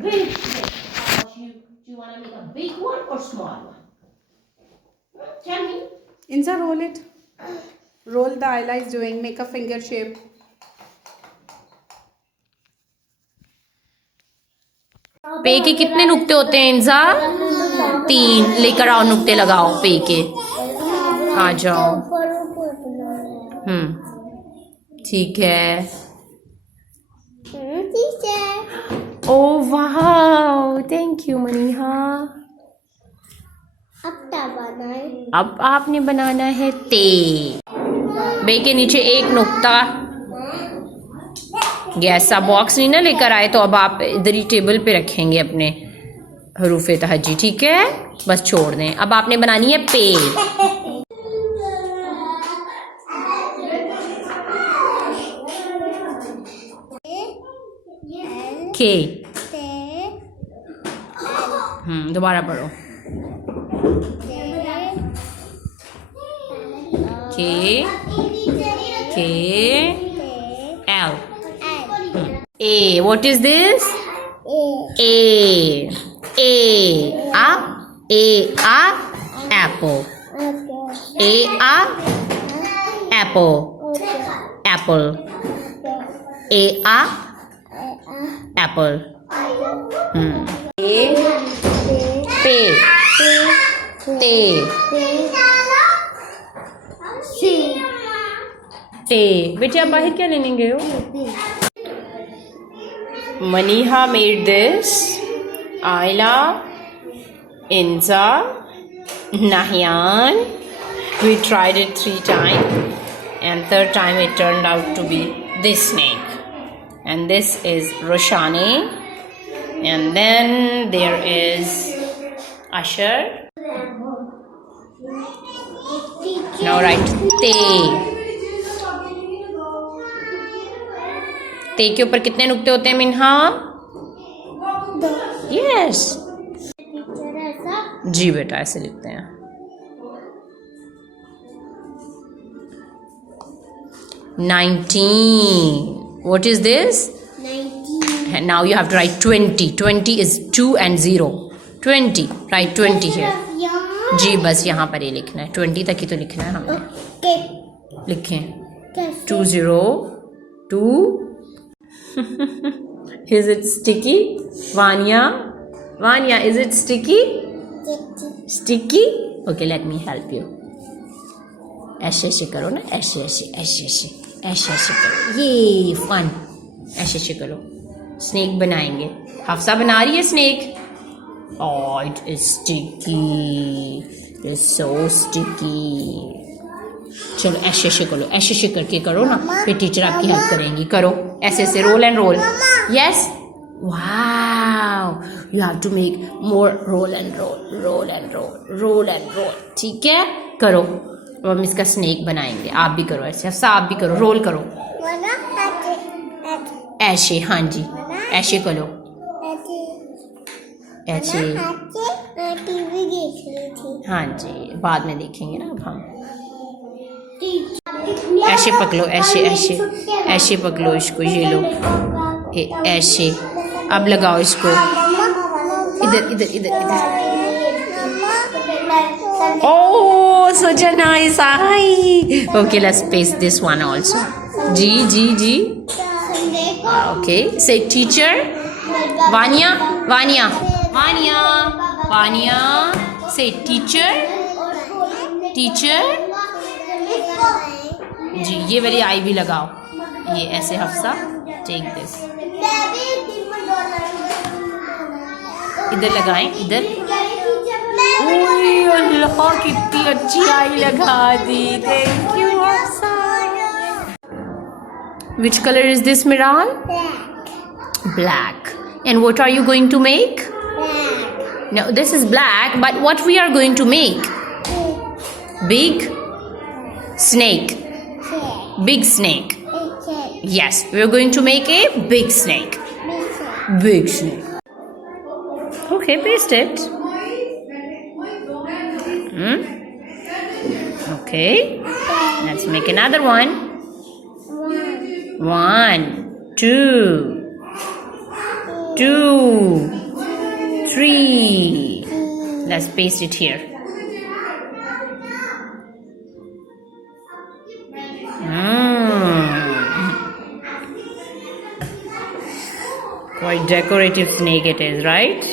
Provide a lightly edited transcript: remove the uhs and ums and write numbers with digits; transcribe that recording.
Great. Do you want to make a big one or small one? Tell me. Inza, roll it. Roll the Ayla is doing. Make a finger shape. पे के कितने नुक्ते होते हैं इंजा? 3। लेकर आओ, नुक्ते लगाओ पे के। आ जाओ। ठीक है। ओ वाह, थैंक यू मनीहा। अब आपने बनाना है ते। बे के नीचे एक नुक्ता। ऐसा बॉक्स नहीं ना लेकर आए, तो अब आप इधर ही टेबल पे रखेंगे अपने हरूफे तहज्जी, ठीक है? बस छोड़ दें। अब आपने बनानी है पे। के। दोबारा पढ़ो। के L. A. What is this? A. Apple. Apple. Apple. Apple. Pe. Te. बेटे आप बाहर क्या लेने गए हो? Maniha made this. Ayla, Inza, Nahyan. We tried it 3 times, and 3rd time it turned out to be this snake. And this is Roshani. And then there is Asher. Now write Te. ते के ऊपर कितने नुक्ते होते हैं मिन्हा? 2। Yes जी बेटा, ऐसे लिखते हैं। 19. What is this? 19. And now you have to write 20. 20 is 2 and 0. 20. Write 20 here. जी बस यहाँ पर ही लिखना है। 20 तक ही तो लिखना है हमने। लिखें 2 0 2। Is it sticky? Vanya, is it sticky? Sticky? Okay, let me help you. ऐसे ऐसे करो ना, ऐसे ऐसे करो। ये फन। ऐसे करो। स्नेक बनाएंगे। हफ्सा बना रही है snake. Oh, it is sticky. It's so sticky. चलो ऐसे करो, ऐसे करके करो ना, फिर टीचर आपकी हेल्प करेंगी। करो ऐसे roll and roll. Yes, wow, you have to make more roll and roll. ठीक है, करो। अब हम इसका स्नेक बनाएंगे। आप भी करो ऐसे, आप भी करो, रोल करो ऐसे। हाँ जी, ऐसे करो ऐसे। टीवी देख रही थी। हाँ जी, बाद में देखेंगे ना अब हम। ऐसे पकड़ो, ऐसे पकड़ो इसको। ये लो ऐसे। अब लगाओ इसको इधर। ओह, such a nice eye. Okay, let's paste this one also. Ji. Okay, say teacher. Vanya. Say teacher. जी, ये वाली आई भी लगाओ। ये ऐसे हफ्सा, टेक दिस। इधर लगाएं, इधर। ओह अल्लाह, कितनी अच्छी आई लगा दी। Thank you Hafsa. Which color is this, Miran? Black. And what are you going to make? Black. No, this is black, but what we are going to make? Big snake. Big snake. Yes, we are going to make a big snake. Big snake. Okay, paste it. Okay, let's make another one. 1 2 2, 3. Let's paste it here. Quite decorative snake it is, right?